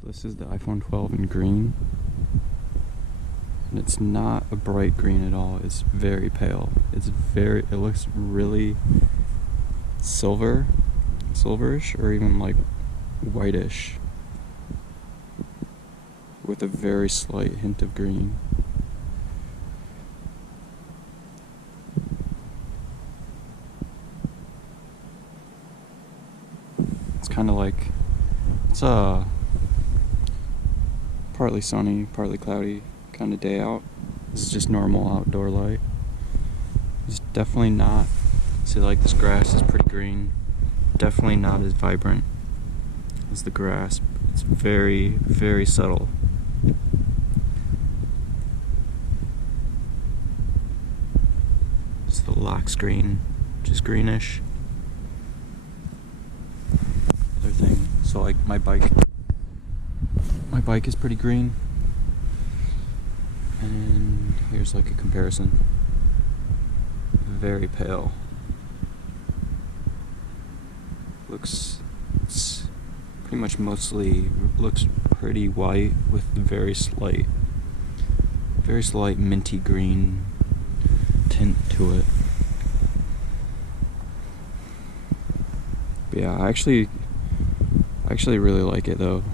So this is the iPhone 12 in green, and it's not a bright green at all. It's very pale. It looks really silverish, or even like whitish, with a very slight hint of green. It's kind of like, it's partly sunny, partly cloudy kind of day out. This is just normal outdoor light. It's definitely not, see, like, this grass is pretty green. Definitely not as vibrant as the grass. It's very, very subtle. It's the lock screen, just greenish. Other thing, so like my bike is pretty green. And here's like a comparison. Very pale. It's pretty much looks pretty white with very slight minty green tint to it. But yeah, I actually really like it though.